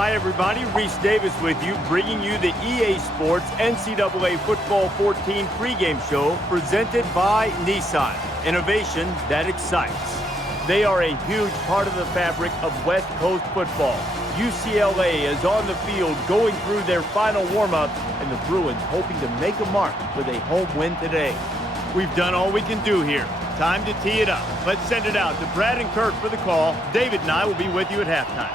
Hi, everybody. Reese Davis with you, bringing you the EA Sports NCAA Football 14 pregame show presented by Nissan. Innovation that excites. They are a huge part of the fabric of West Coast football. UCLA is on the field going through their final warm-up, and the Bruins hoping to make a mark with a home win today. We've done all we can do here. Time to tee it up. Let's send it out to Brad and Kirk for the call. David and I will be with you at halftime.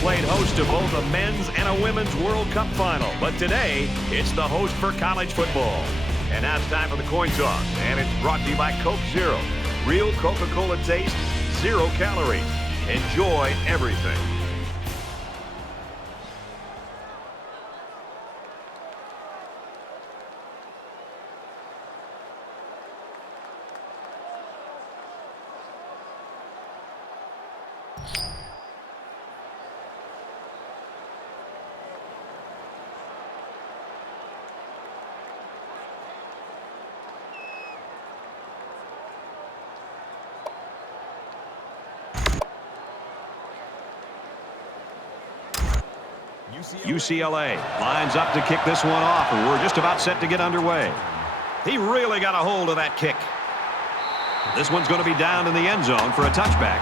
Played host to both a men's and a women's World Cup final. But today, it's the host for college football. And now it's time for the coin toss. And it's brought to you by Coke Zero. Real Coca-Cola taste, 0 calories. Enjoy everything. UCLA lines up to kick this one off, and we're just about set to get underway. He really got a hold of that kick. This one's going to be down in the end zone for a touchback.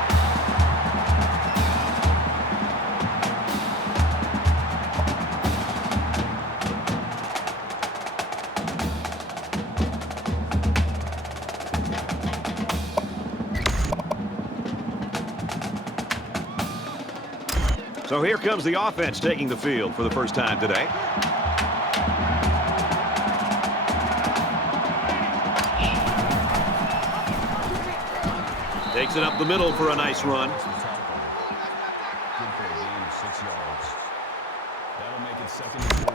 So here comes the offense taking the field for the first time today. Takes it up the middle for a nice run. Good for a gain of 6 yards. That'll make it 2nd and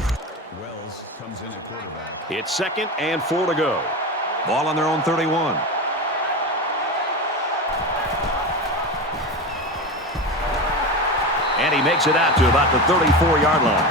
4. Wells comes in at quarterback. It's 2nd and 4 to go. Ball on their own 31. And he makes it out to about the 34-yard line.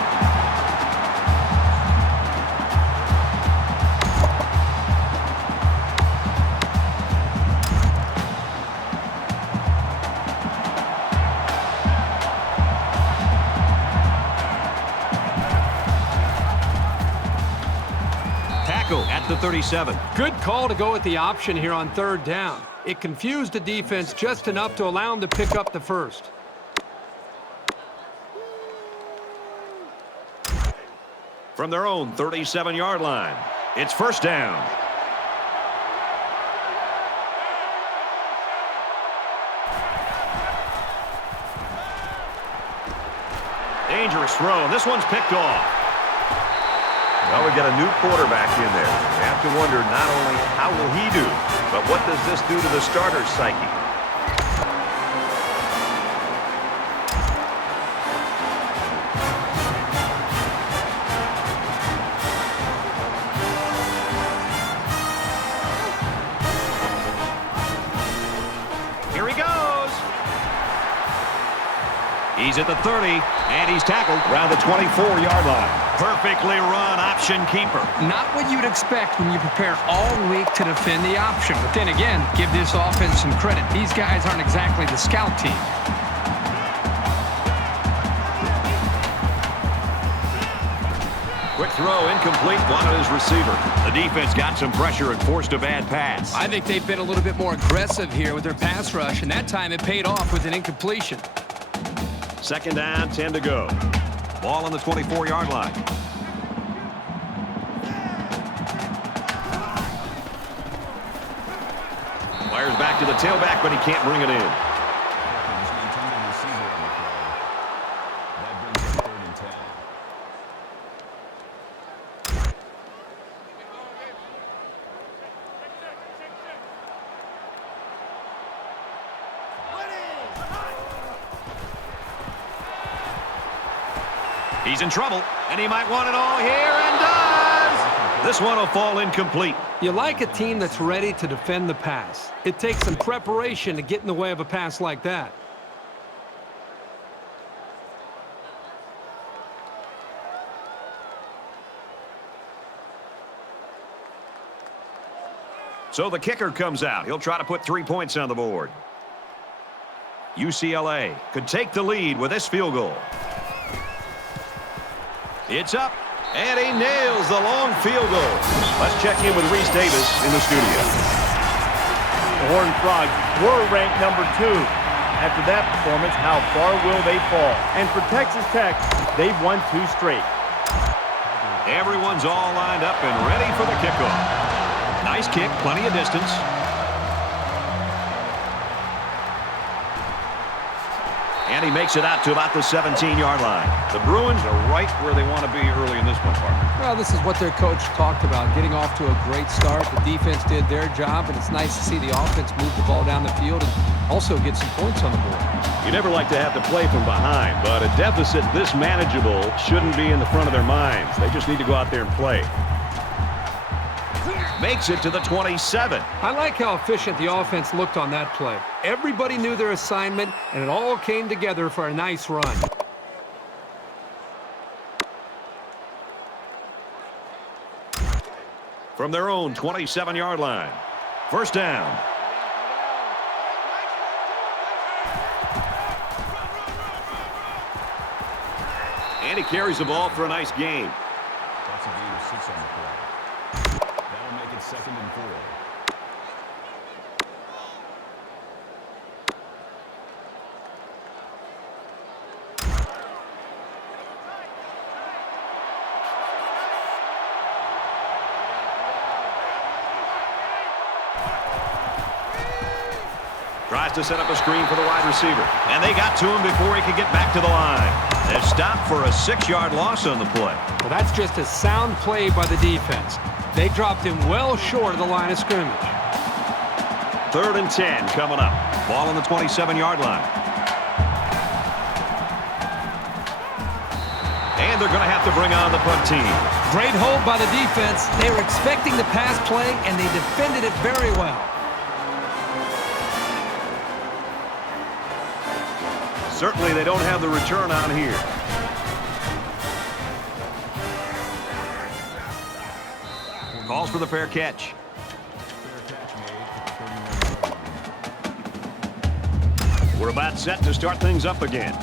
Tackle at the 37. Good call to go with the option here on 3rd down. It confused the defense just enough to allow him to pick up the first. From their own 37-yard line, it's 1st down. Dangerous throw. This one's picked off. Well, we got a new quarterback in there. You have to wonder not only how will he do, but what does this do to the starter's psyche? He's at the 30, and he's tackled around the 24-yard line. Perfectly run option keeper. Not what you'd expect when you prepare all week to defend the option. But then again, give this offense some credit. These guys aren't exactly the scout team. Quick throw, incomplete, one on his receiver. The defense got some pressure and forced a bad pass. I think they've been a little bit more aggressive here with their pass rush, and that time it paid off with an incompletion. 2nd down, 10 to go. Ball on the 24-yard line. Fires back to the tailback, but he can't bring it in. He's in trouble, and he might want it all here and This one will fall incomplete. You like a team that's ready to defend the pass. It takes some preparation to get in the way of a pass like that. So the kicker comes out. He'll try to put 3 points on the board. UCLA could take the lead with this field goal. It's up, and he nails the long field goal. Let's check in with Reese Davis in the studio. The Horned Frogs were ranked number 2. After that performance, how far will they fall? And for Texas Tech, they've won 2 straight. Everyone's all lined up and ready for the kickoff. Nice kick, plenty of distance. And he makes it out to about the 17-yard line. The Bruins are right where they want to be early in this one, partner. Well, this is what their coach talked about, getting off to a great start. The defense did their job, and it's nice to see the offense move the ball down the field and also get some points on the board. You never like to have to play from behind, but a deficit this manageable shouldn't be in the front of their minds. They just need to go out there and play. Makes it to the 27. I like how efficient the offense looked on that play. Everybody knew their assignment, and it all came together for a nice run. From their own 27-yard line. First down. And he carries the ball for a nice gain. That's a gain of 6 on the play. That'll make it 2nd and 4. Tries to set up a screen for the wide receiver. And they got to him before he could get back to the line. They're stopped for a 6-yard loss on the play. Well, that's just a sound play by the defense. They dropped him well short of the line of scrimmage. 3rd and 10 coming up. Ball on the 27-yard line. And they're going to have to bring on the punt team. Great hold by the defense. They were expecting the pass play, and they defended it very well. Certainly they don't have the return on here. Calls for the fair catch. Fair catch made at the 31-yard line. We're about set to start things up again.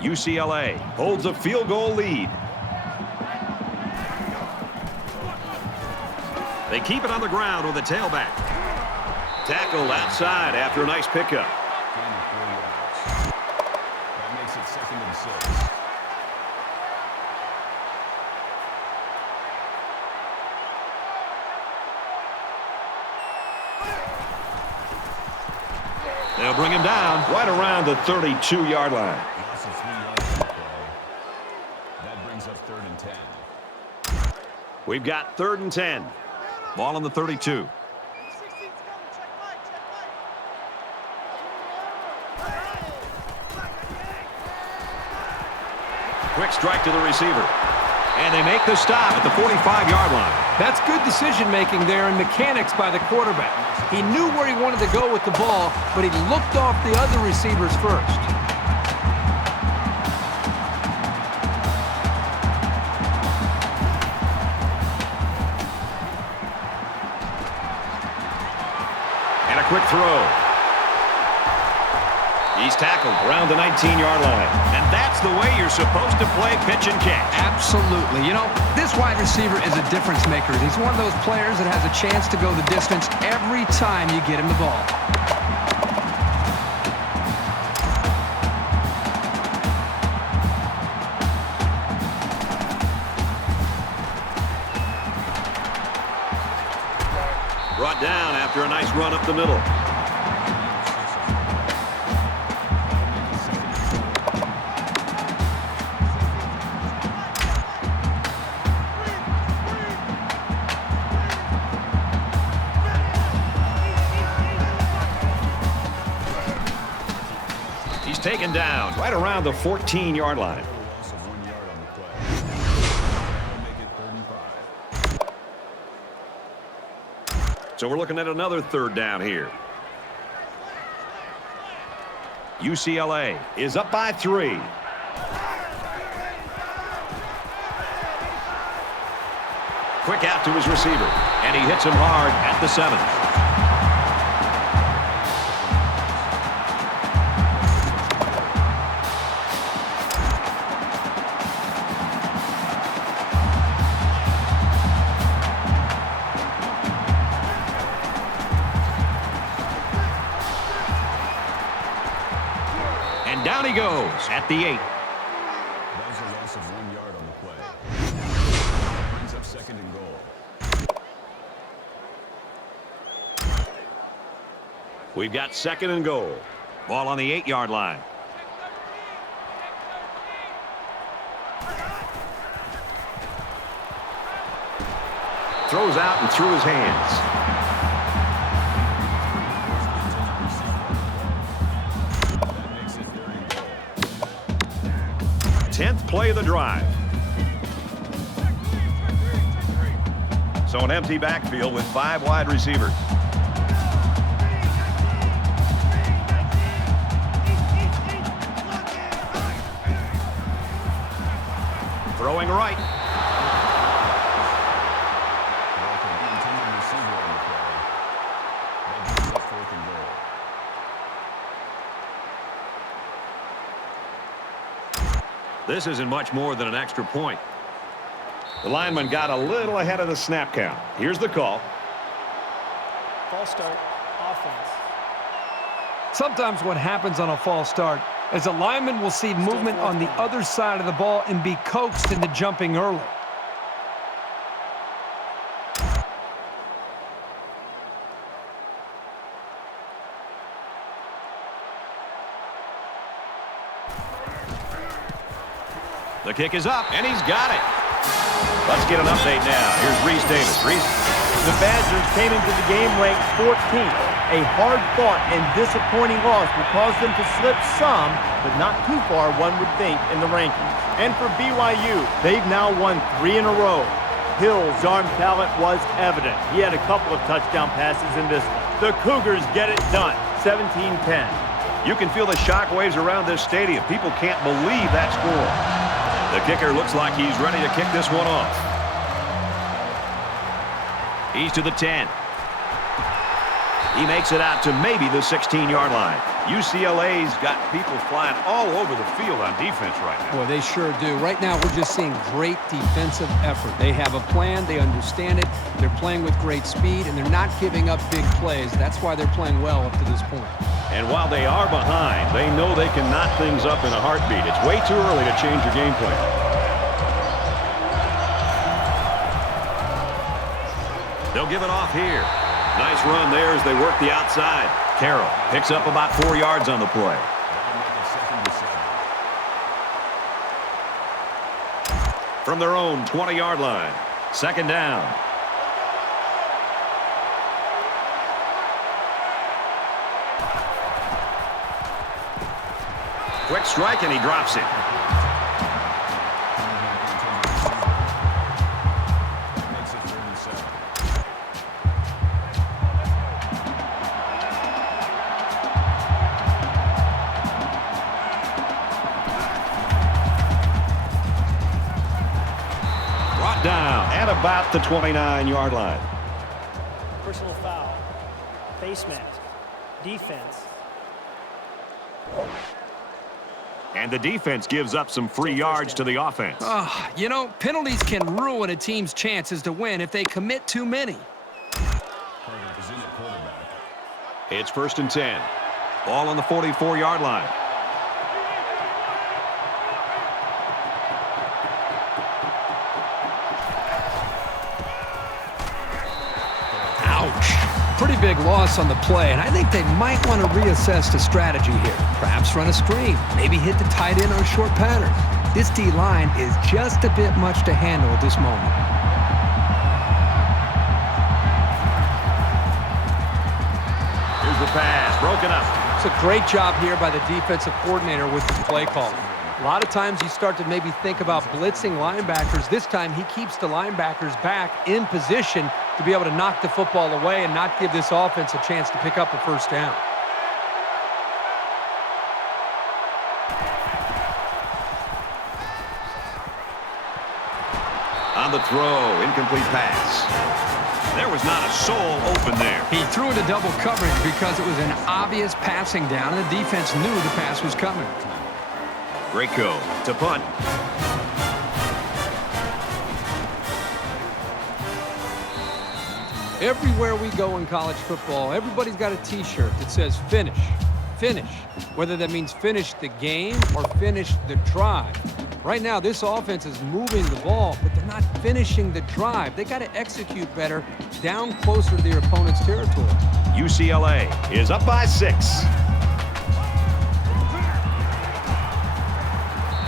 UCLA holds a field goal lead. They keep it on the ground with a tailback. Tackled outside after a nice pickup. Gain of 4 yards. That makes it 2nd and 6. They'll bring him down right around the 32-yard line. Loss of 3 yards on the play. That brings up 3rd and 10. We've got 3rd and 10. Ball on the 32. Quick strike to the receiver. And they make the stop at the 45-yard line. That's good decision-making there and mechanics by the quarterback. He knew where he wanted to go with the ball, but he looked off the other receivers first. And a quick throw. He's tackled around the 19-yard line. And that's the way you're supposed to play pitch and catch. Absolutely. You know, this wide receiver is a difference maker. He's one of those players that has a chance to go the distance every time you get him the ball. Brought down after a nice run up the middle. Taken down right around the 14-yard line. Loss of 1 yard on the play. So we're looking at another third down here. UCLA is up by 3. Quick out to his receiver, and he hits him hard at the 7. And down he goes at the 8. That was a loss of 1 yard on the play. Brings up 2nd and goal. We've got 2nd and goal. Ball on the 8-yard line. Throws out and through his hands. That makes it 3rd and goal. 10th play of the drive. So an empty backfield with 5 wide receivers. Throwing right. Intended receiver on the play. That brings up 4th and goal. This isn't much more than an extra point. The lineman got a little ahead of the snap count. Here's the call. False start, offense. Sometimes what happens on a false start is a lineman will see movement on the other side of the ball and be coaxed into jumping early. The kick is up, and he's got it. Let's get an update now. Here's Reese Davis. Reese. The Badgers came into the game ranked 14th. A hard-fought and disappointing loss will cause them to slip some, but not too far, one would think, in the rankings. And for BYU, they've now won 3 in a row. Hill's arm talent was evident. He had a couple of touchdown passes in this one. The Cougars get it done, 17-10. You can feel the shockwaves around this stadium. People can't believe that score. The kicker looks like he's ready to kick this one off. He's to the 10. He makes it out to maybe the 16-yard line. UCLA's got people flying all over the field on defense right now. Boy, they sure do. Right now, we're just seeing great defensive effort. They have a plan. They understand it. They're playing with great speed, and they're not giving up big plays. That's why they're playing well up to this point. And while they are behind, they know they can knot things up in a heartbeat. It's way too early to change your game plan. They'll give it off here. Nice run there as they work the outside. Carroll picks up about 4 yards on the play. That'll make it 2nd and 7. From their own 20-yard line. 2nd down. Quick strike, and he drops it. That makes it 3rd and 7. Brought down at about the 29-yard line. Personal foul. Face mask. Defense. And the defense gives up some free yards to the offense. You know, penalties can ruin a team's chances to win if they commit too many. Carter is in at quarterback. It's 1st and 10. Ball on the 44-yard line. Ouch. Pretty big loss on the play, and I think they might want to reassess the strategy here. Perhaps run a screen, maybe hit the tight end on a short pattern. This D-line is just a bit much to handle at this moment. Here's the pass, broken up. It's a great job here by the defensive coordinator with the play call. A lot of times you start to maybe think about blitzing linebackers. This time he keeps the linebackers back in position to be able to knock the football away and not give this offense a chance to pick up a first down. On the throw, incomplete pass. There was not a soul open there. He threw into double coverage because it was an obvious passing down, and the defense knew the pass was coming. Great go to punt. Everywhere we go in college football, everybody's got a T-shirt that says finish, finish, whether that means finish the game or finish the drive. Right now, this offense is moving the ball, but they're not finishing the drive. They got to execute better down closer to their opponent's territory. UCLA is up by 6.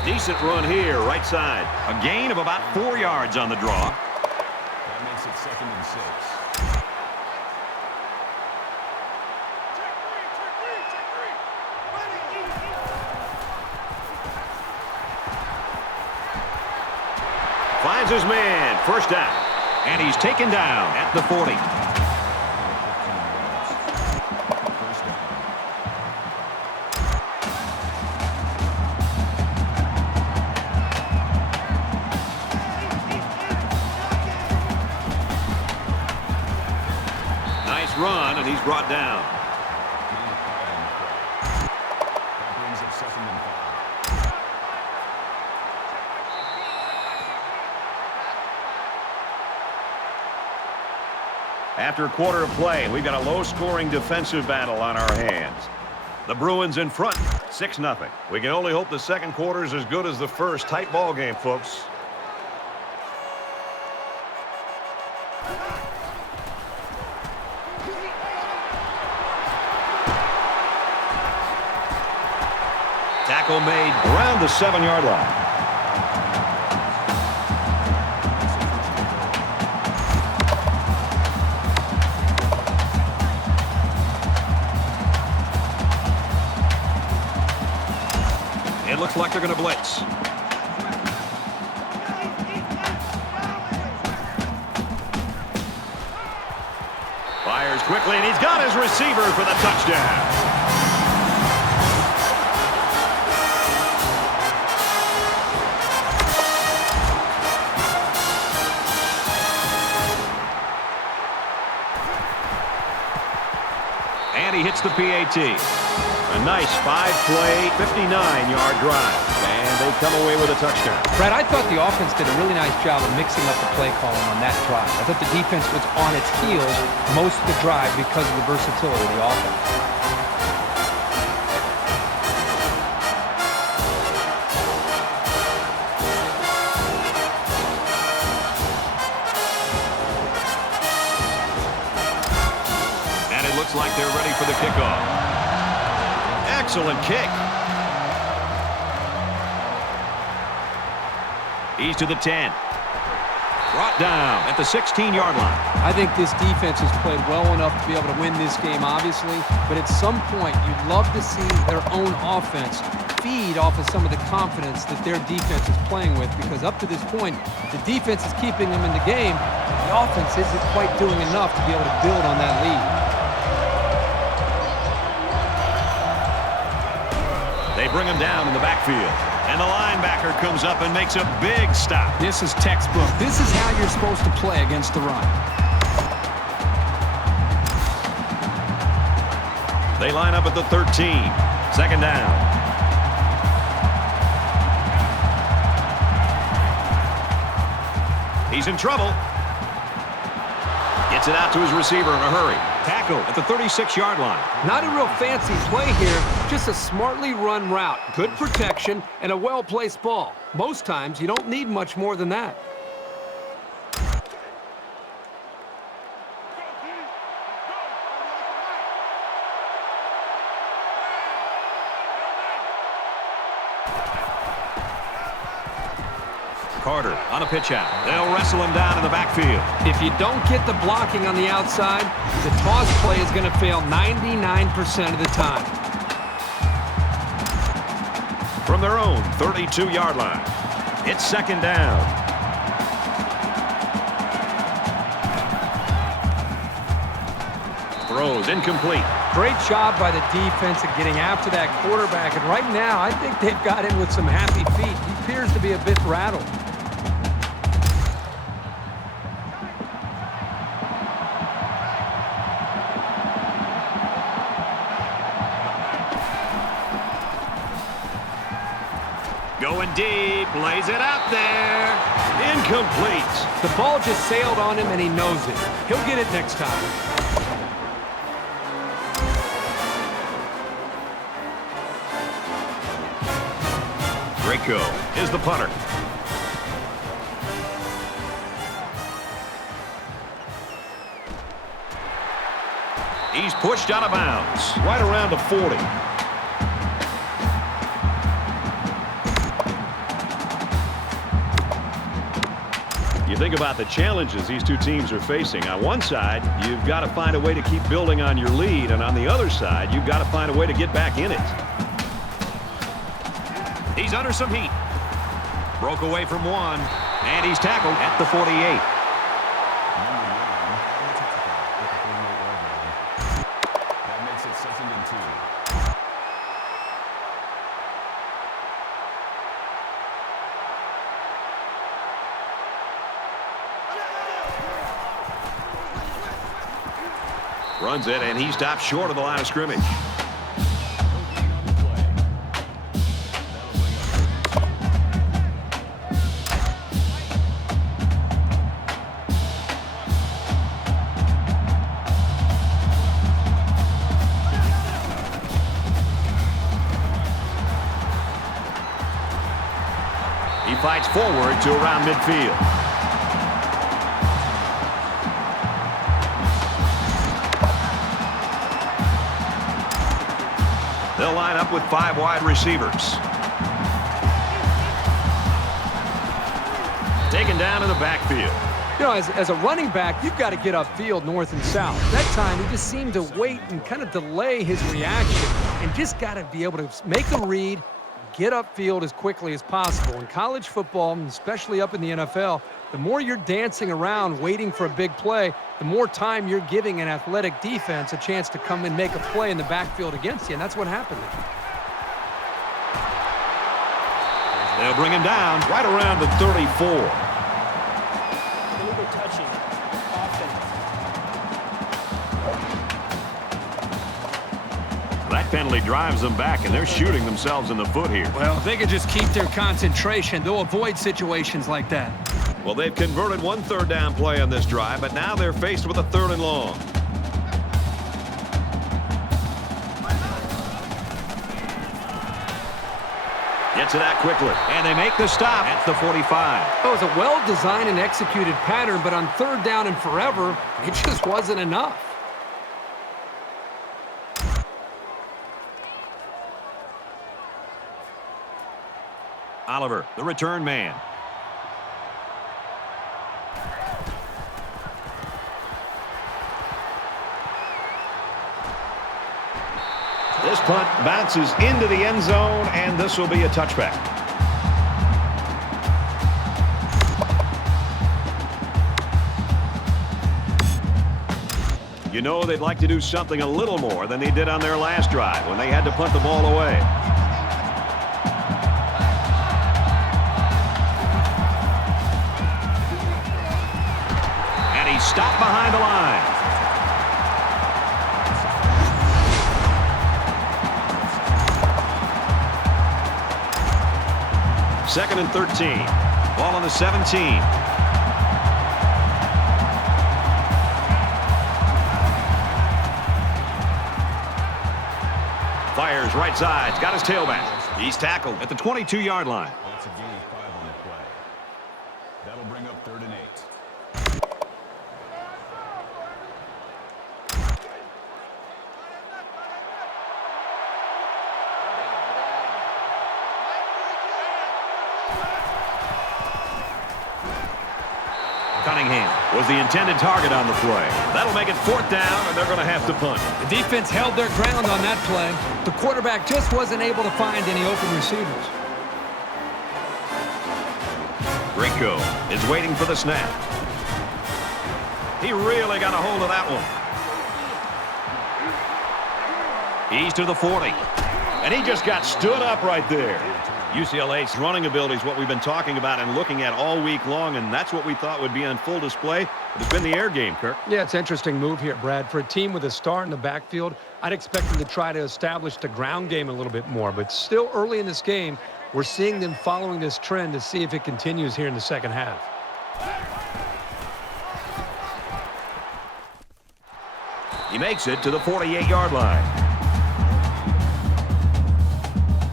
Decent run here, right side. A gain of about 4 yards on the draw. That makes it 2nd and 6. Finds his man, first down. And he's taken down at the 40. First down. Nice run, and he's brought down. Gain of 5 on the play. That brings up 2nd and 5. After a quarter of play, we've got a low-scoring defensive battle on our hands. The Bruins in front, 6-0. We can only hope the second quarter is as good as the first. Tight ball game, folks. Tackle made around the 7-yard line. It looks like they're going to blitz. Fires quickly, and he's got his receiver for the touchdown. And he hits the PAT. A nice 5-play, 59-yard drive. And they come away with a touchdown. Brad, I thought the offense did a really nice job of mixing up the play calling on that drive. I thought the defense was on its heels most of the drive because of the versatility of the offense. And it looks like they're ready for the kickoff. Excellent kick. He's to the 10. Brought down at the 16-yard line. I think this defense has played well enough to be able to win this game, obviously, but at some point you'd love to see their own offense feed off of some of the confidence that their defense is playing with, because up to this point, the defense is keeping them in the game, but the offense isn't quite doing enough to be able to build on that lead. They bring him down in the backfield. And the linebacker comes up and makes a big stop. This is textbook. This is how you're supposed to play against the run. They line up at the 13. 2nd down. He's in trouble. Gets it out to his receiver in a hurry. Tackle at the 36-yard line. Not a real fancy play here, just a smartly run route. Good protection and a well-placed ball. Most times, you don't need much more than that. Carter on a pitch out. They'll wrestle him down in the backfield. If you don't get the blocking on the outside, the toss play is going to fail 99% of the time. From their own 32-yard line, it's 2nd down. Throws incomplete. Great job by the defense of getting after that quarterback. And right now, I think they've got him with some happy feet. He appears to be a bit rattled. Going deep, lays it out there. Incomplete. The ball just sailed on him, and he knows it. He'll get it next time. Rico is the punter. He's pushed out of bounds. Right around the 40. You think about the challenges these two teams are facing. On one side, you've got to find a way to keep building on your lead, and on the other side, you've got to find a way to get back in it. He's under some heat. Broke away from one, and he's tackled at the 48. That makes it 2nd and 2. Runs it, and he stops short of the line of scrimmage. He fights forward to around midfield. They'll line up with 5 wide receivers. Taken down in the backfield. You know, as a running back, you've got to get upfield north and south. That time, he just seemed to wait and kind of delay his reaction and just got to be able to make a read, get upfield as quickly as possible. In college football, and especially up in the NFL, the more you're dancing around waiting for a big play, the more time you're giving an athletic defense a chance to come and make a play in the backfield against you, and that's what happened there. They'll bring him down right around the 34. Illegal touching. Offense. That penalty drives them back, and they're shooting themselves in the foot here. Well, if they could just keep their concentration, they'll avoid situations like that. Well, they've converted 1 third down play on this drive, but now they're faced with a 3rd and long. Gets it out quickly, and they make the stop at the 45. It was a well-designed and executed pattern, but on 3rd down and forever, it just wasn't enough. Oliver, the return man. This punt bounces into the end zone, and this will be a touchback. You know they'd like to do something a little more than they did on their last drive when they had to punt the ball away. And he's stopped behind the line. Second and 13. Ball on the 17. Fires right side. Got his tailback. He's tackled at the 22-yard line. That's a gain of 5 on the play. That'll bring up 3rd and 8. Cunningham was the intended target on the play. That'll make it 4th down, and they're going to have to punt. The defense held their ground on that play. The quarterback just wasn't able to find any open receivers. Rico is waiting for the snap. He really got a hold of that one. He's to the 40. And he just got stood up right there. UCLA's running ability is what we've been talking about and looking at all week long, and that's what we thought would be on full display. But it's been the air game, Kirk. Yeah, it's an interesting move here, Brad. For a team with a star in the backfield, I'd expect them to try to establish the ground game a little bit more. But still early in this game, we're seeing them following this trend to see if it continues here in the second half. He makes it to the 48-yard line.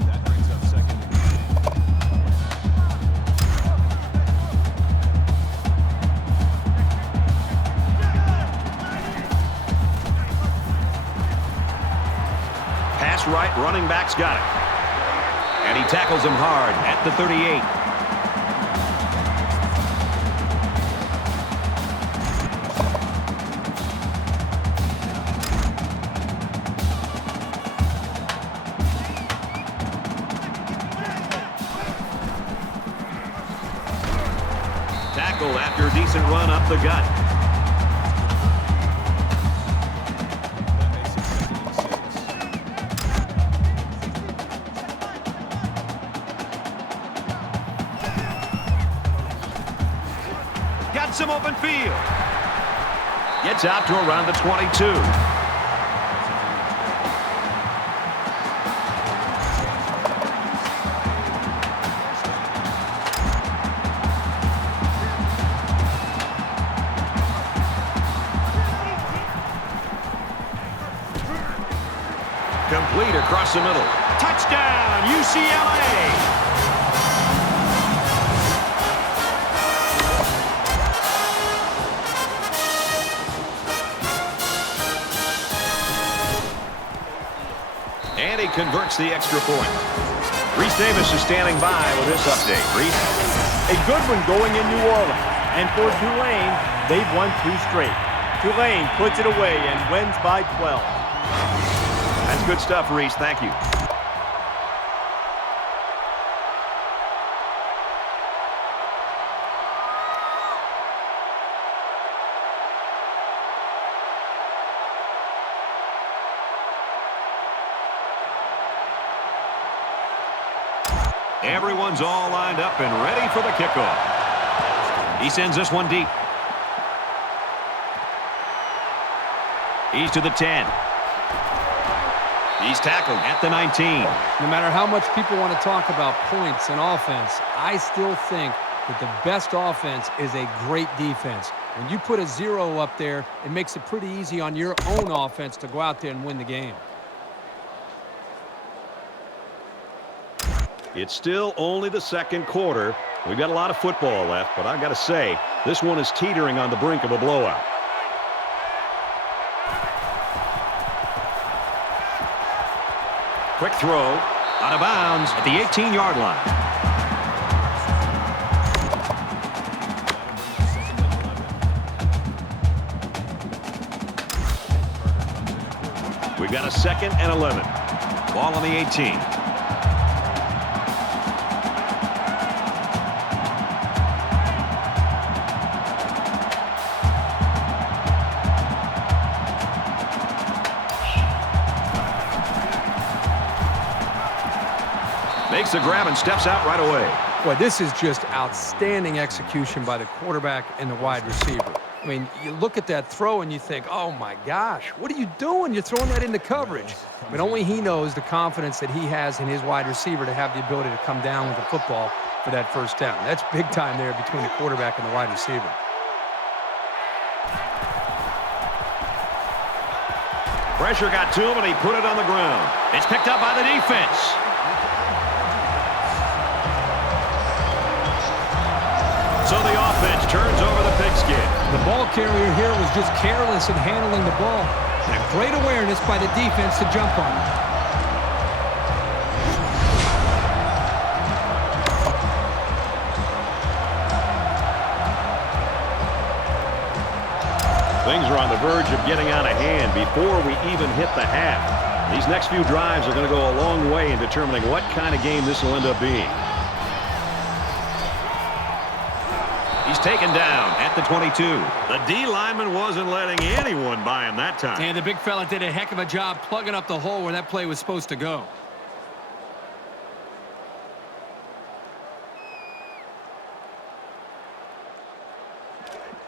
That brings up second and 10. Pass right, running back's got it. And he tackles him hard at the 38. Tackle after a decent run up the gut. That makes it second and 6. Got some open field. Gets out to around the 22. Complete across the middle. Touchdown, UCLA! And he converts the extra point. Reese Davis is standing by with this update. Reese? A good one going in New Orleans. And for Tulane, they've won 2 straight. Tulane puts it away and wins by 12. That's good stuff, Reese. Thank you. Everyone's all lined up and ready for the kickoff. He sends this one deep. He's to the 10. He's tackled at the 19. No matter how much people want to talk about points and offense, I still think that the best offense is a great defense. When you put a 0 up there, it makes it pretty easy on your own offense to go out there and win the game. It's still only the second quarter. We've got a lot of football left, but I've got to say, this one is teetering on the brink of a blowout. Quick throw, out of bounds at the 18-yard line. We've got a 2nd and 11. Ball on the 18. Makes the grab and steps out right away. Boy, this is just outstanding execution by the quarterback and the wide receiver. I mean, you look at that throw and you think, oh my gosh, what are you doing? You're throwing that into coverage. But only he knows the confidence that he has in his wide receiver to have the ability to come down with the football for that first down. That's big time there between the quarterback and the wide receiver. Pressure got to him and he put it on the ground. It's picked up by the defense. So the offense turns over the pigskin. The ball carrier here was just careless in handling the ball. And a great awareness by the defense to jump on it. Things are on the verge of getting out of hand before we even hit the half. These next few drives are going to go a long way in determining what kind of game this will end up being. He's taken down at the 22. The D lineman wasn't letting anyone by him that time. And the big fella did a heck of a job plugging up the hole where that play was supposed to go.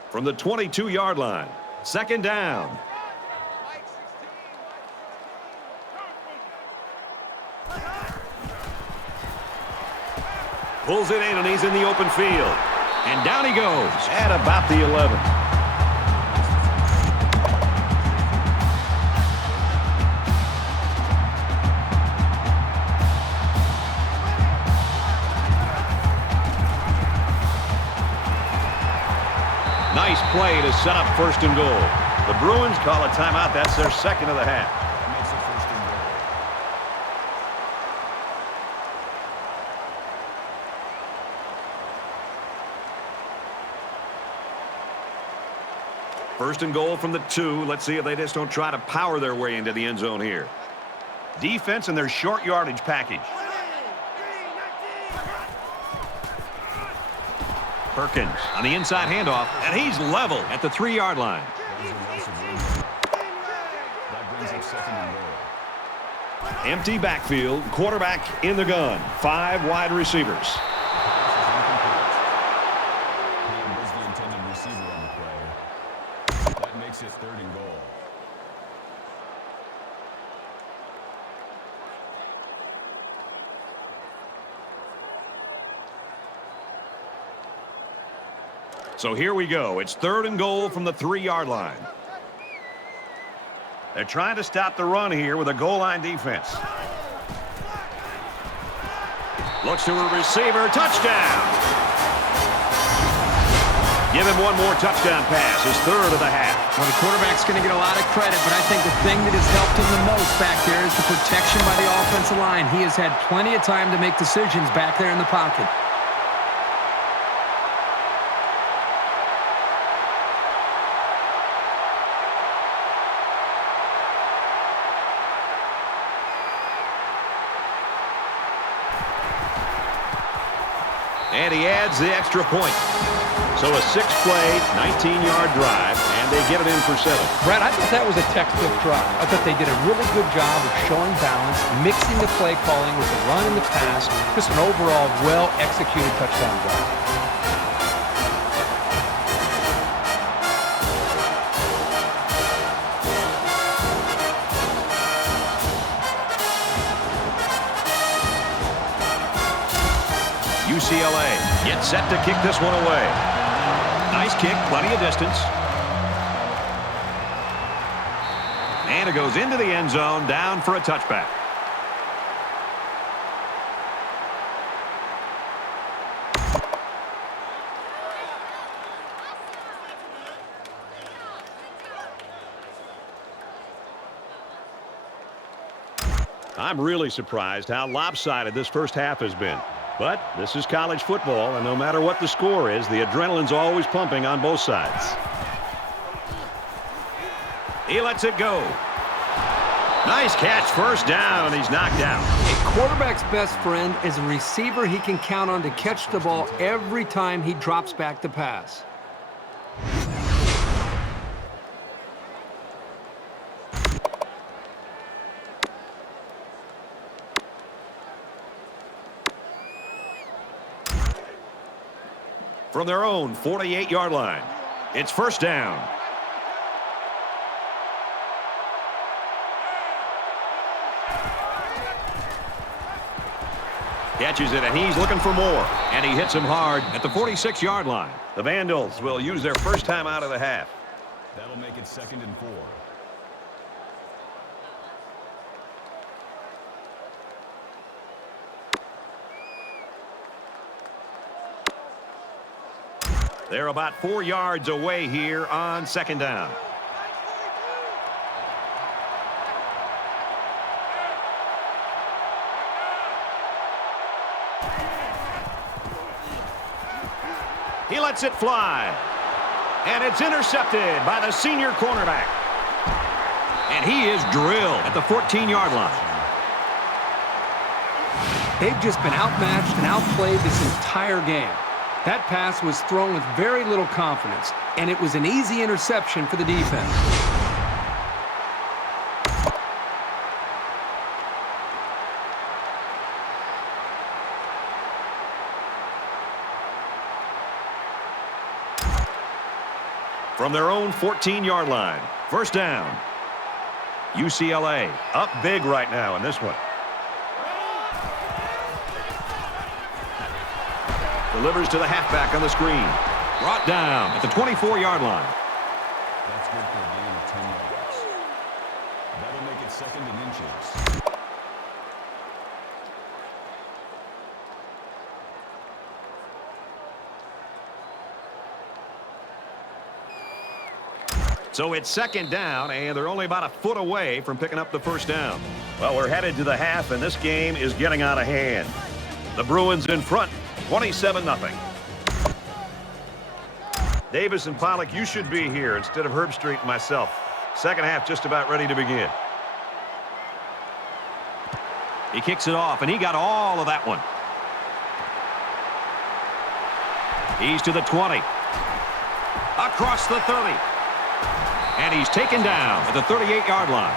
From the 22-yard line, second down. Pulls it in, and he's in the open field. And down he goes at about the 11. Nice play to set up first and goal. The Bruins call a timeout. That's their second of the half. Makes it first and goal. First and goal from the 2. Let's see if they just don't try to power their way into the end zone here. Defense and their short yardage package. Perkins on the inside handoff, and he's level at the 3-yard line. That brings up second and goal. Empty backfield, quarterback in the gun, 5 wide receivers. He was the intended receiver on the play. That makes it third and goal. So here we go. It's third and goal from the 3-yard line. They're trying to stop the run here with a goal line defense. Looks to a receiver. Touchdown. Give him one more touchdown pass. His third of the half. Well, the quarterback's going to get a lot of credit, but I think the thing that has helped him the most back there is the protection by the offensive line. He has had plenty of time to make decisions back there in the pocket. And he adds the extra point. So a 6-play, 19-yard drive, and they get it in for 7. Brad, I thought that was a textbook drive. I thought they did a really good job of showing balance, mixing the play calling with the run and the pass. Just an overall well-executed touchdown drive. UCLA gets set to kick this one away. Nice kick, plenty of distance. And it goes into the end zone, down for a touchback. I'm really surprised how lopsided this first half has been. But this is college football, and no matter what the score is, the adrenaline's always pumping on both sides. He lets it go. Nice catch, first down, and he's knocked out. A quarterback's best friend is a receiver he can count on to catch the ball every time he drops back to pass. From their own 48-yard line, it's first down. Catches it, and he's looking for more. And he hits him hard at the 46-yard line. The Vandals will use their first time out of the half. That'll make it second and 4. They're about 4 yards away here on second down. He lets it fly. And it's intercepted by the senior cornerback. And he is drilled at the 14-yard line. They've just been outmatched and outplayed this entire game. That pass was thrown with very little confidence, and it was an easy interception for the defense. From their own 14-yard line, first down. UCLA up big right now in this one. Delivers to the halfback on the screen. Brought down at the 24-yard line. That's good for a gain of 10 yards. That'll make it second and inches. So it's second down, and they're only about a foot away from picking up the first down. Well, we're headed to the half, and this game is getting out of hand. The Bruins in front, 27-0. Davis and Pollock, you should be here instead of Herbstreit and myself. Second half just about ready to begin. He kicks it off, and he got all of that one. He's to the 20. Across the 30. And he's taken down at the 38-yard line.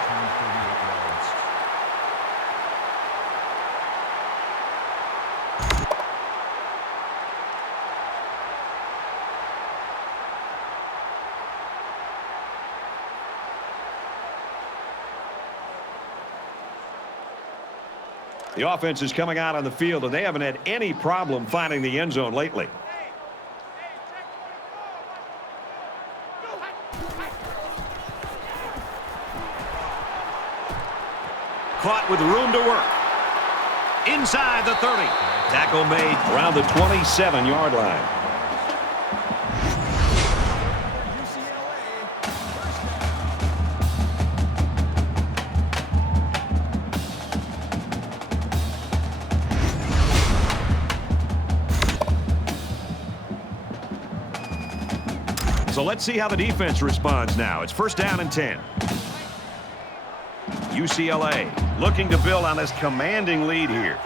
The offense is coming out on the field, and they haven't had any problem finding the end zone lately. Caught with room to work. Inside the 30. Tackle made around the 27-yard line. So let's see how the defense responds now. It's first down and 10. UCLA looking to build on this commanding lead here.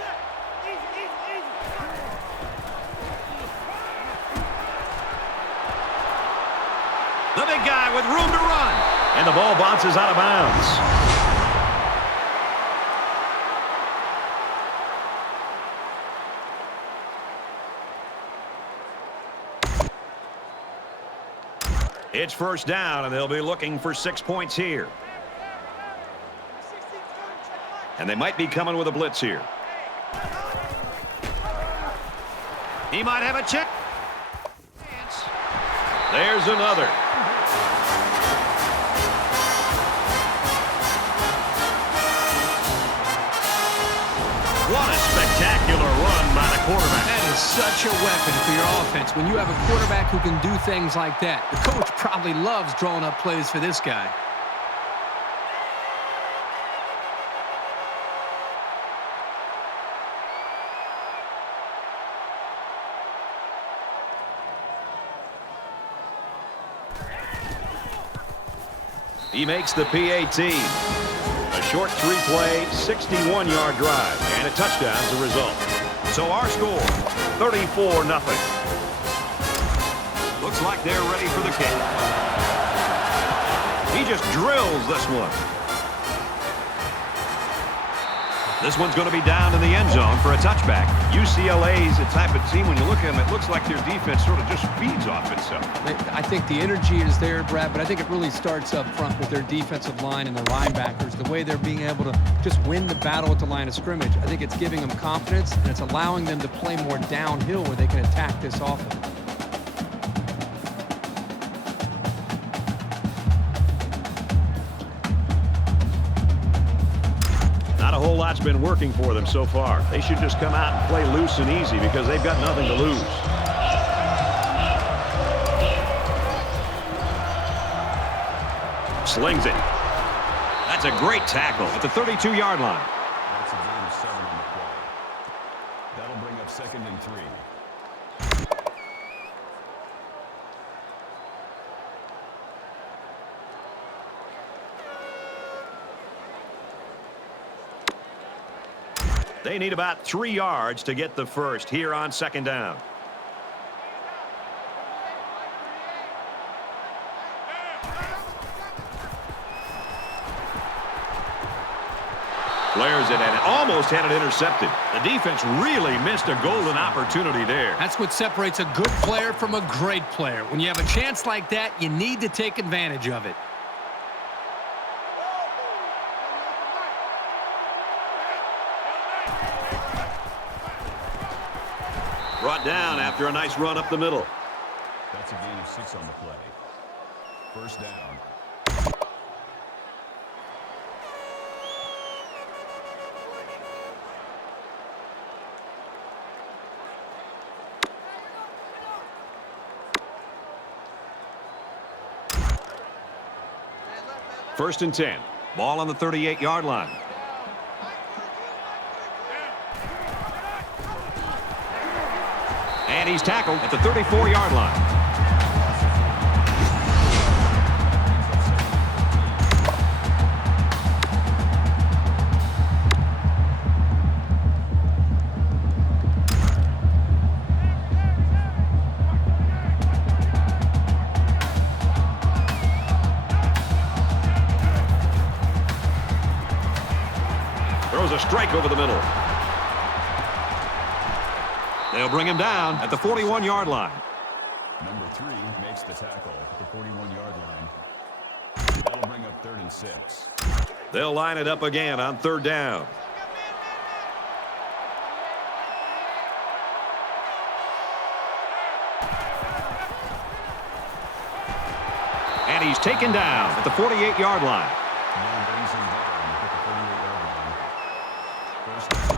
The big guy with room to run. And the ball bounces out of bounds. It's first down, and they'll be looking for 6 points here. And they might be coming with a blitz here. He might have a check. There's another. What a spectacular run by the quarterback. That is such a weapon for your offense. When you have a quarterback who can do things like that, the coach probably loves drawing up plays for this guy. He makes the PAT. A short three-play, 61-yard drive, and a touchdown as a result. So our score, 34-0. Looks like they're ready for the kick. He just drills this one. This one's going to be down in the end zone for a touchback. UCLA's a type of team, when you look at them, it looks like their defense sort of just feeds off itself. I think the energy is there, Brad, but I think it really starts up front with their defensive line and their linebackers, the way they're being able to just win the battle at the line of scrimmage. I think it's giving them confidence, and it's allowing them to play more downhill where they can attack this offense. Not a whole lot's been working for them so far. They should just come out and play loose and easy because they've got nothing to lose. Slings it. That's a great tackle at the 32-yard line. That's a gain of 7 on the play. That'll bring up second and 3. They need about 3 yards to get the first here on second down. Flares it and almost had it intercepted. The defense really missed a golden opportunity there. That's what separates a good player from a great player. When you have a chance like that, you need to take advantage of it. Brought down after a nice run up the middle. That's a gain of 6 on the play. First down. First and 10. Ball on the 38-yard line. And he's tackled at the 34-yard line. Throws a strike over the middle. They'll bring him down at the 41-yard line. Number 3 makes the tackle at the 41-yard line. That'll bring up 3rd and 6. They'll line it up again on 3rd down. And he's taken down at the 48-yard line. Now brings him down at the 48-yard line. First down.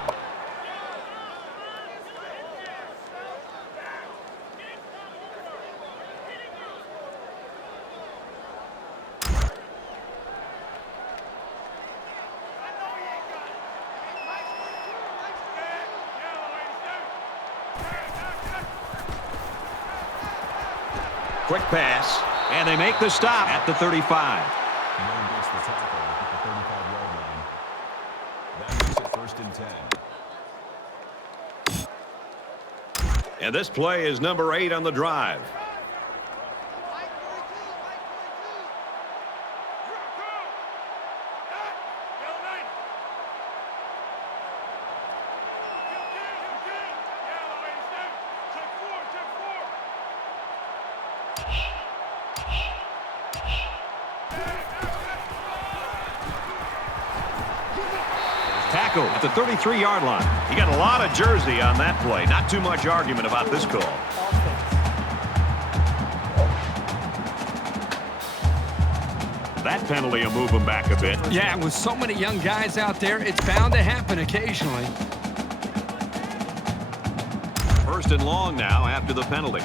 Quick pass, and they make the stop at the 35. Miller makes the tackle at the 35-yard line. That makes it 1st and 10. And this play is number 8 on the drive. Tackle at the 33-yard line. He got a lot of jersey on that play. Not too much argument about this call. That penalty will move him back a bit. Yeah, with so many young guys out there, it's bound to happen occasionally. 1st and long now after the penalty.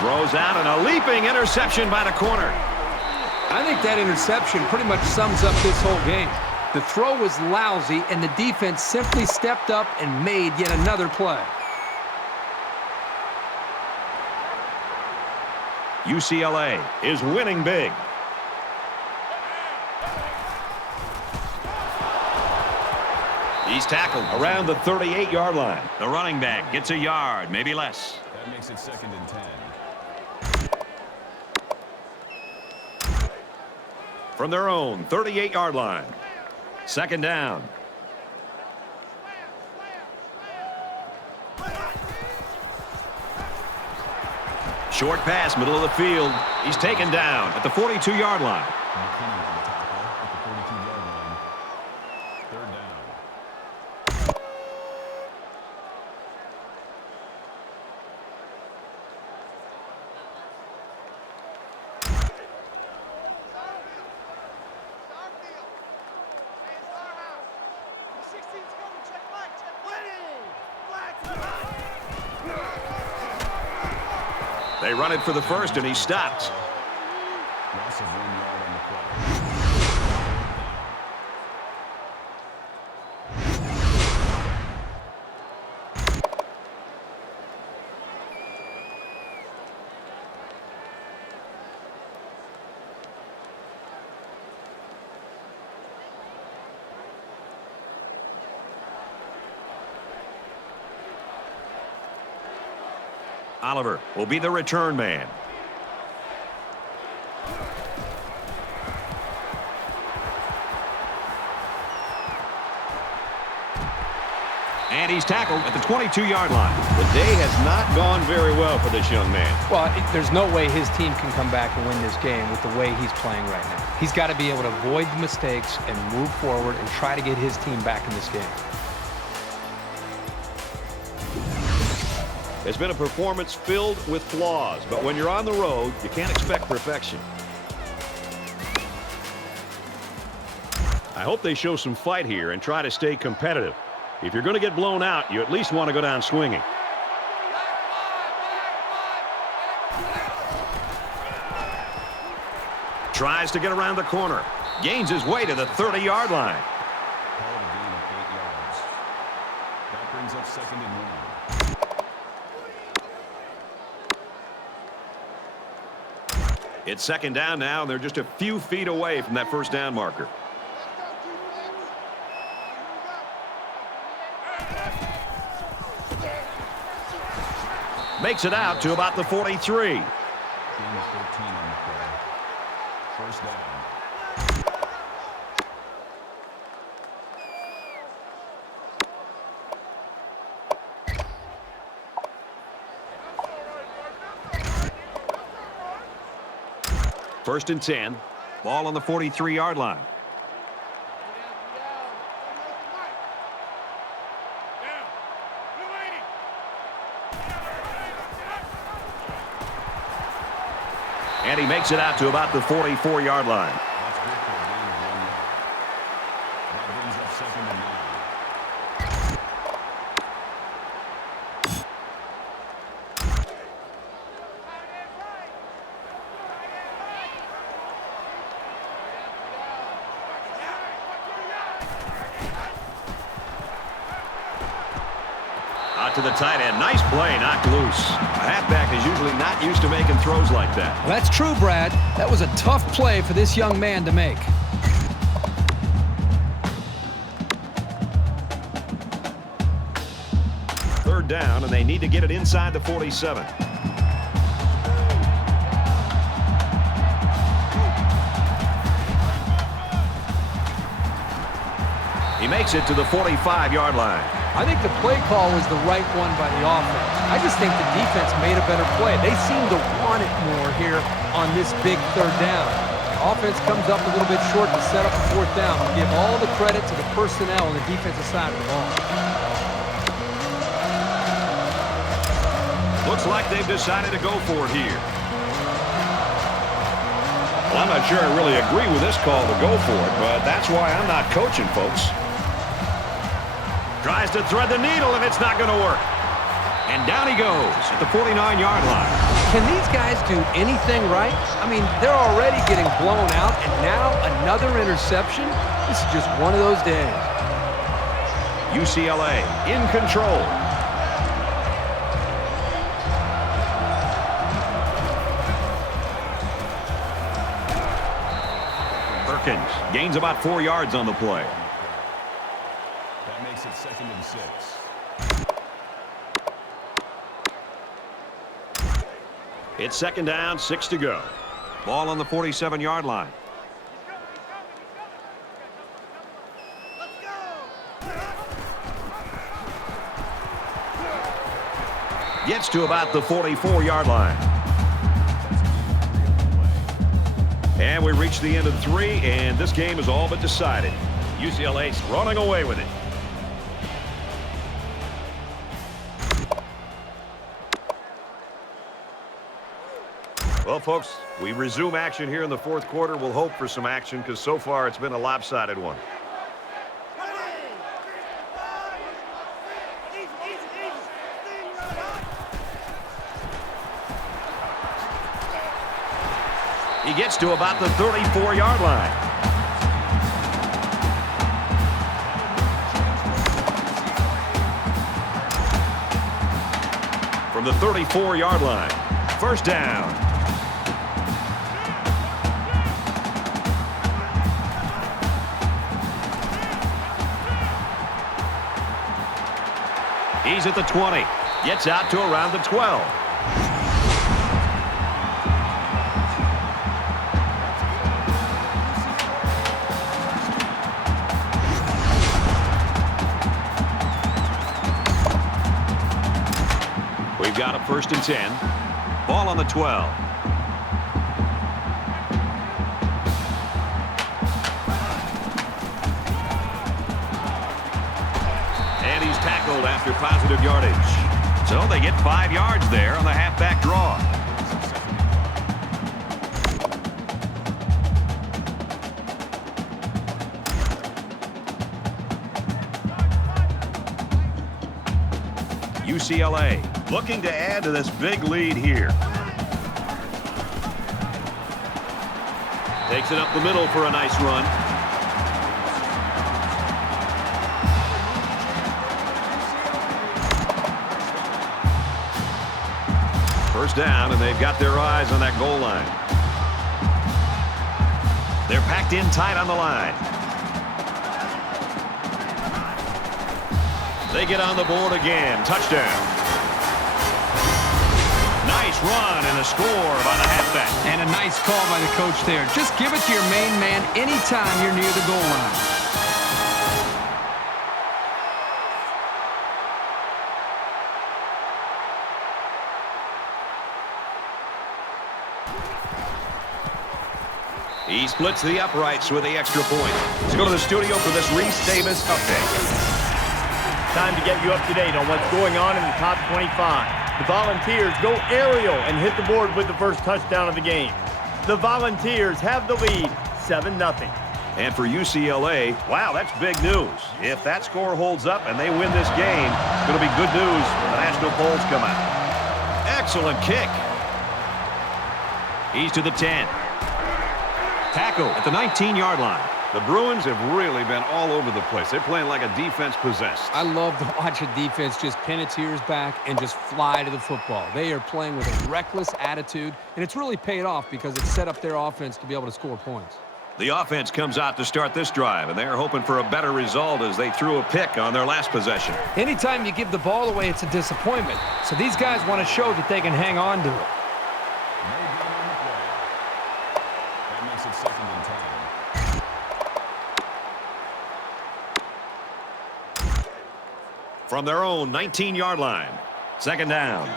Throws out and a leaping interception by the corner. I think that interception pretty much sums up this whole game. The throw was lousy, and the defense simply stepped up and made yet another play. UCLA is winning big. He's tackled around the 38-yard line. The running back gets a yard, maybe less. That makes it 2nd and 10. From their own 38-yard line. 2nd down. Short pass, middle of the field. He's taken down at the 42-yard line. McKinney on the tackle at the 42-yard line. 3rd down. They run it for the first, and he stopped. Loss of 1 yard on the play. Oliver will be the return man. And he's tackled at the 22-yard line. The day has not gone very well for this young man. Well, there's no way his team can come back and win this game with the way he's playing right now. He's got to be able to avoid the mistakes and move forward and try to get his team back in this game. It's been a performance filled with flaws, but when you're on the road, you can't expect perfection. I hope they show some fight here and try to stay competitive. If you're going to get blown out, you at least want to go down swinging. Tries to get around the corner. Gains his way to the 30-yard line. Called a gain of 8 yards. That brings up 2nd and 1. It's 2nd down now, and they're just a few feet away from that first down marker. Makes it out to about the 43. Gain of 13 on the play. First down. First and 10. Ball on the 43-yard line. And he makes it out to about the 44-yard line. That's good for a gain of 1 yard. That brings up 2nd and 9. Out to the tight end. Nice play, knocked loose. A halfback is usually not used to making throws like that. Well, that's true, Brad. That was a tough play for this young man to make. Third down, and they need to get it inside the 47. He makes it to the 45-yard line. I think the play call was the right one by the offense. I just think the defense made a better play. They seem to want it more here on this big 3rd down. The offense comes up a little bit short to set up a 4th down. I'll give all the credit to the personnel on the defensive side of the ball. Looks like they've decided to go for it here. Well, I'm not sure I really agree with this call to go for it, but that's why I'm not coaching, folks. Tries to thread the needle, and it's not going to work. And down he goes at the 49-yard line. Can these guys do anything right? I mean, they're already getting blown out, and now another interception? This is just one of those days. UCLA in control. Perkins gains about 4 yards on the play. That makes it 2nd and 6. It's 2nd down, 6 to go. Ball on the 47-yard line. Gets to about the 44-yard line. And we reach the end of 3, and this game is all but decided. UCLA's running away with it. Well, folks, we resume action here in the 4th quarter. We'll hope for some action because so far it's been a lopsided one. He gets to about the 34-yard line. From the 34-yard line, first down. He's at the 20. Gets out to around the 12. first and 10. Ball on the 12. And he's tackled after positive yardage. So they get 5 yards there on the halfback draw. UCLA looking to add to this big lead here. Takes it up the middle for a nice run. First down, and they've got their eyes on that goal line. They're packed in tight on the line. They get on the board again. Touchdown. Nice run and a score by the halfback. And a nice call by the coach there. Just give it to your main man anytime you're near the goal line. He splits the uprights with the extra point. Let's go to the studio for this Reese Davis update. Time to get you up to date on what's going on in the top 25. The Volunteers go aerial and hit the board with the first touchdown of the game. The Volunteers have the lead, 7-0. And for UCLA, wow, that's big news. If that score holds up and they win this game, it's going to be good news when the national polls come out. Excellent kick. He's to the 10. Tackle at the 19-yard line. The Bruins have really been all over the place. They're playing like a defense possessed. I love to watch a defense just pin its ears back and just fly to the football. They are playing with a reckless attitude, and it's really paid off because it set up their offense to be able to score points. The offense comes out to start this drive, and they're hoping for a better result as they threw a pick on their last possession. Anytime you give the ball away, it's a disappointment. So these guys want to show that they can hang on to it. No gain on the play. That makes it 2nd and 10. From their own 19-yard line. 2nd down.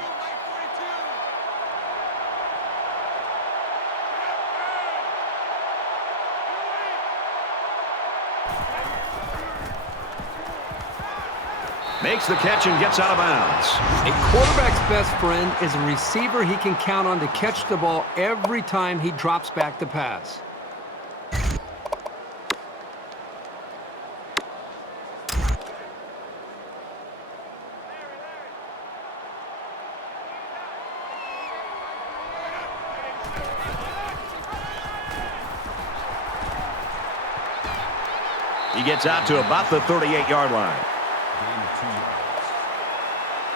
Makes the catch and gets out of bounds. A quarterback's best friend is a receiver he can count on to catch the ball every time he drops back to pass. He gets out to about the 38-yard line. Gain of 2 yards.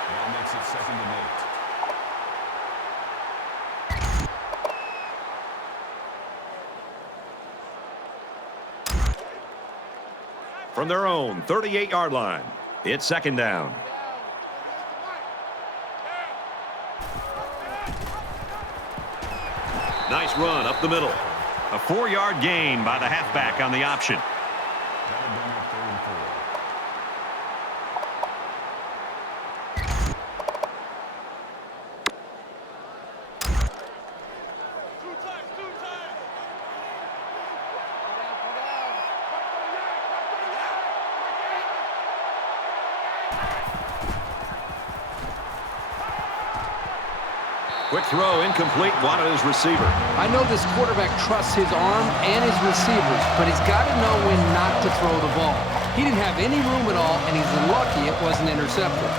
That makes it 2nd and 8. From their own 38-yard line. It's 2nd down. Nice run up the middle. A 4-yard gain by the halfback on the option. That'll bring up 3rd and 4. Quick throw, incomplete, wanted his receiver. I know this quarterback trusts his arm and his receivers, but he's got to know when not to throw the ball. He didn't have any room at all, and he's lucky it wasn't intercepted.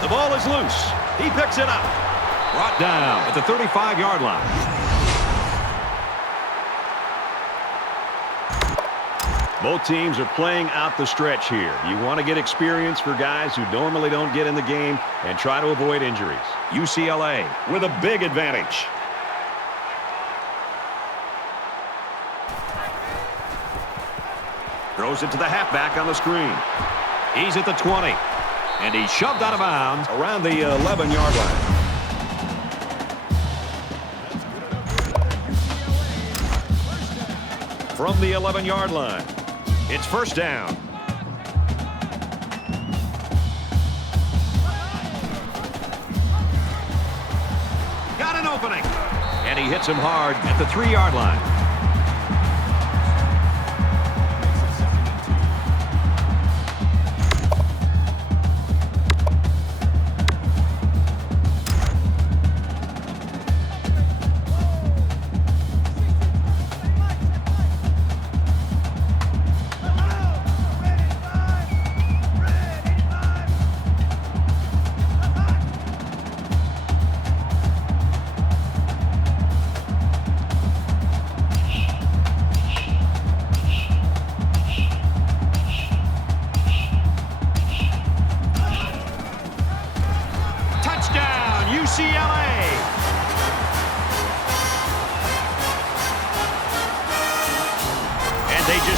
The ball is loose. He picks it up. Brought down at the 35-yard line. Both teams are playing out the stretch here. You want to get experience for guys who normally don't get in the game and try to avoid injuries. UCLA with a big advantage. Throws it to the halfback on the screen. He's at the 20. And he's shoved out of bounds around the 11-yard line. From the 11-yard line, it's first down. Got an opening. And he hits him hard at the 3-yard line.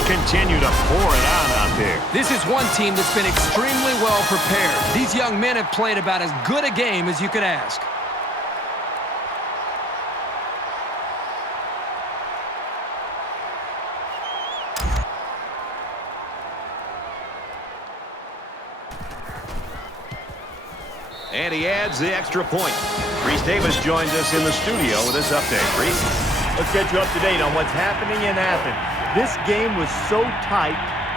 Continue to pour it on out there. This is one team that's been extremely well prepared. These young men have played about as good a game as you could ask. And he adds the extra point. Reese Davis joins us in the studio with this update. Reese? Let's get you up to date on what's happening in Athens. This game was so tight,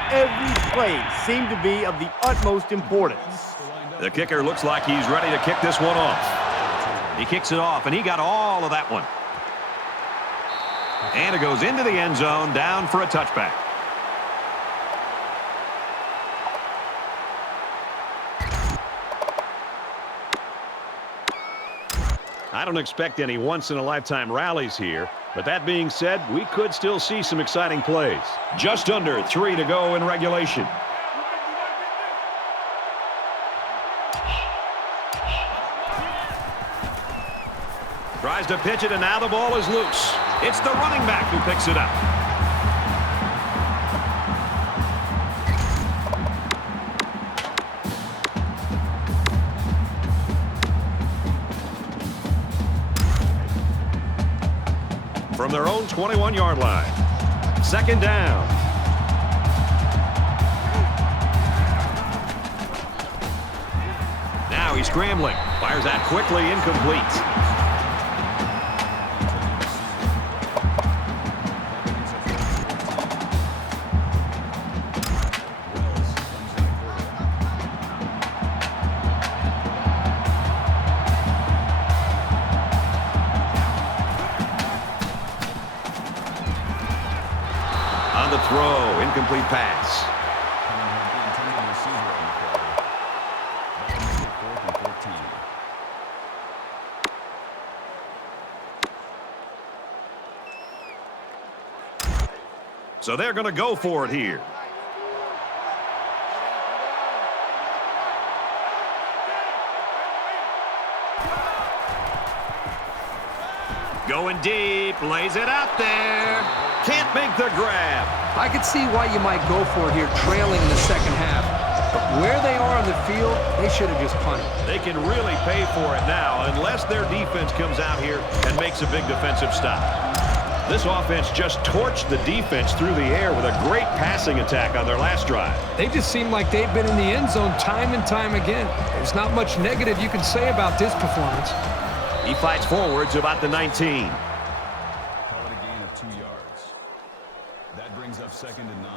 every play seemed to be of the utmost importance. The kicker looks like he's ready to kick this one off. He kicks it off, and he got all of that one. And it goes into the end zone, down for a touchback. I don't expect any once-in-a-lifetime rallies here, but that being said, we could still see some exciting plays. Just under 3 to go in regulation. Tries to pitch it, and now the ball is loose. It's the running back who picks it up. From their own 21-yard line. Second down. Now he's scrambling. Fires that quickly, incomplete. On the throw, incomplete pass. So they're going to go for it here. Going deep, lays it out there. Can't make the grab. I could see why you might go for it here, trailing in the second half. But where they are on the field, they should have just punted. They can really pay for it now unless their defense comes out here and makes a big defensive stop. This offense just torched the defense through the air with a great passing attack on their last drive. They just seem like they've been in the end zone time and time again. There's not much negative you can say about this performance. He fights forward to about the 19. Call it a gain of 2 yards. That brings up 2nd and 9.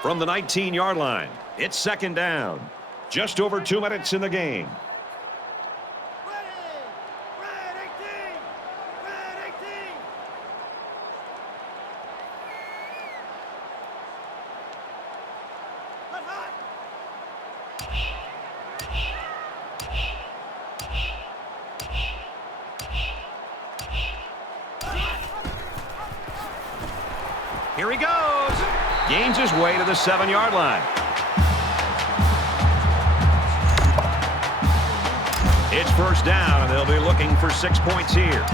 From the 19-yard line, it's second down. Just over 2 minutes in the game. Here he goes. Gains his way to the 7-yard line. It's first down, and they'll be looking for 6 points here.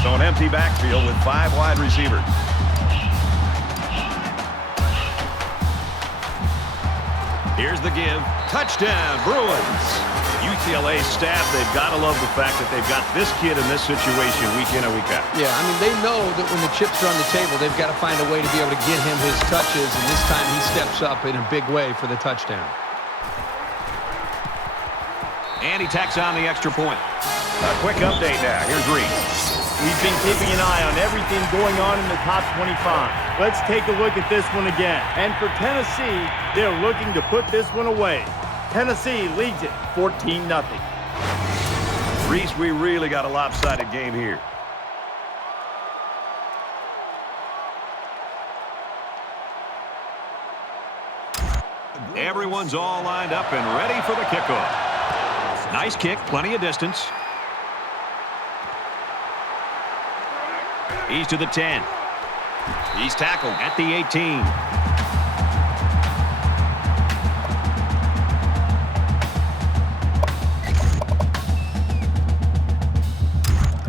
So an empty backfield with 5 wide receivers. Here's the give. Touchdown, Bruins. UCLA staff, they've got to love the fact that they've got this kid in this situation week in and week out. Yeah, I mean, they know that when the chips are on the table, they've got to find a way to be able to get him his touches, and this time he steps up in a big way for the touchdown. And he tacks on the extra point. A quick update now. Here's Reed. We've been keeping an eye on everything going on in the top 25. Let's take a look at this one again. And for Tennessee, they're looking to put this one away. Tennessee leads it 14-0. Reese, we really got a lopsided game here. Everyone's all lined up and ready for the kickoff. Nice kick, plenty of distance. He's to the 10. He's tackled at the 18.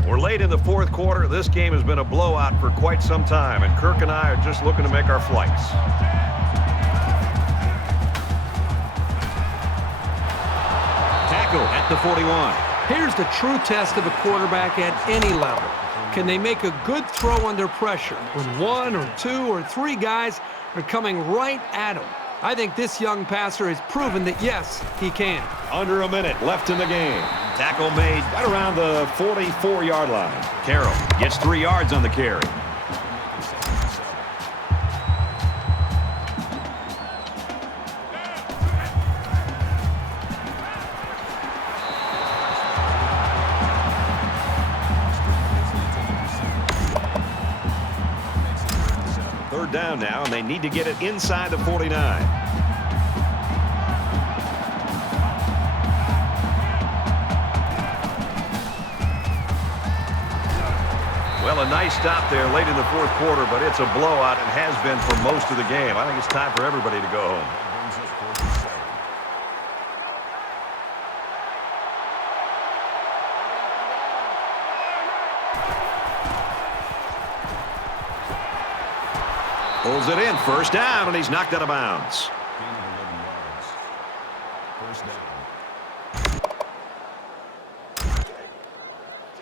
We're late in the fourth quarter. This game has been a blowout for quite some time, and Kirk and I are just looking to make our flights. Tackle at the 41. Here's the true test of a quarterback at any level. Can they make a good throw under pressure when 1 or 2 or 3 guys are coming right at him? I think this young passer has proven that, yes, he can. Under a minute left in the game. Tackle made right around the 44-yard line. Carroll gets 3 yards on the carry. Third down now, and they need to get it inside the 49. Well, a nice stop there late in the fourth quarter, but it's a blowout and has been for most of the game. I think it's time for everybody to go home. Pulls it in, first down, and he's knocked out of bounds. Gain of 11 yards. First down.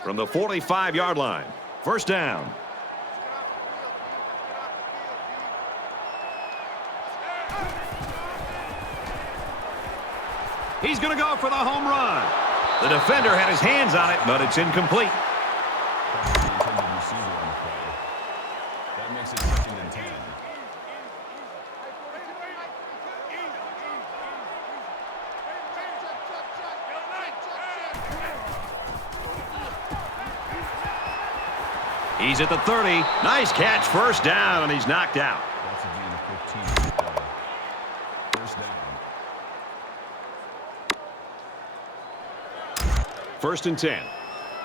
From the 45-yard line, first down. He's going to go for the home run. The defender had his hands on it, but it's incomplete. The intended receiver on the play. That makes it 2nd and 10. He's at the 30. Nice catch, first down, and he's knocked out. That's a gain of 15. First down. First and 10.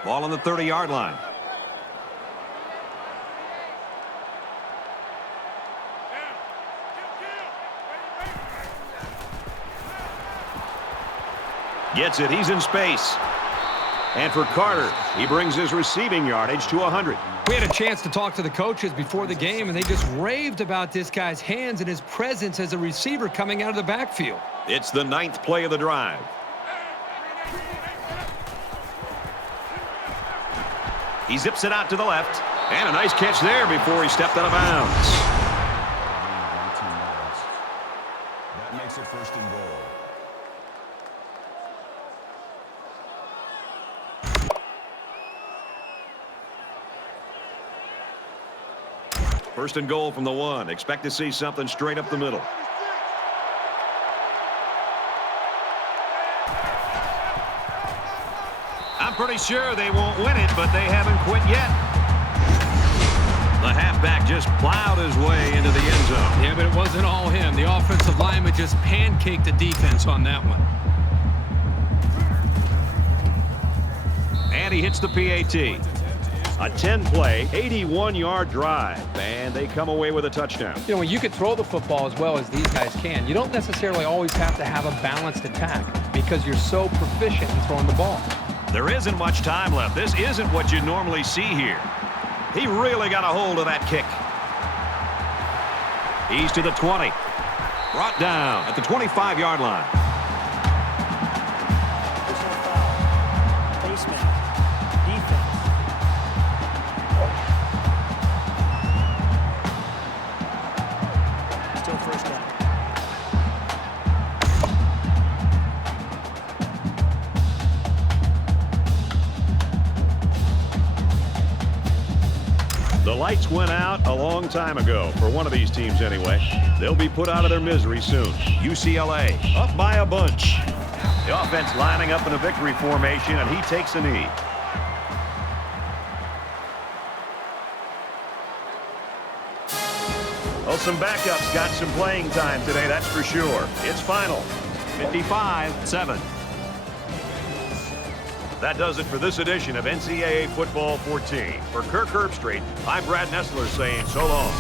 Ball on the 30-yard line. Gets it. He's in space. And for Carter, he brings his receiving yardage to 100. We had a chance to talk to the coaches before the game, and they just raved about this guy's hands and his presence as a receiver coming out of the backfield. It's the 9th play of the drive. He zips it out to the left. And a nice catch there before he stepped out of bounds. That makes it 1st and goal. First and goal from the 1. Expect to see something straight up the middle. I'm pretty sure they won't win it, but they haven't quit yet. The halfback just plowed his way into the end zone. Yeah, but it wasn't all him. The offensive lineman just pancaked the defense on that one. And he hits the PAT. A 10-play, 81-yard drive, and they come away with a touchdown. You know, when you can throw the football as well as these guys can, you don't necessarily always have to have a balanced attack. because you're so proficient in throwing the ball. There isn't much time left. This isn't what you normally see here. He really got a hold of that kick. He's to the 20. Brought down at the 25-yard line. Personal foul. Face mask. Defense. Still first down. The lights went out a long time ago, for one of these teams anyway. They'll be put out of their misery soon. UCLA up by a bunch. The offense lining up in a victory formation, and he takes a knee. Well, some backups got some playing time today, that's for sure. It's final, 55-7. That does it for this edition of NCAA Football 14. For Kirk Herbstreit, I'm Brad Nessler saying so long.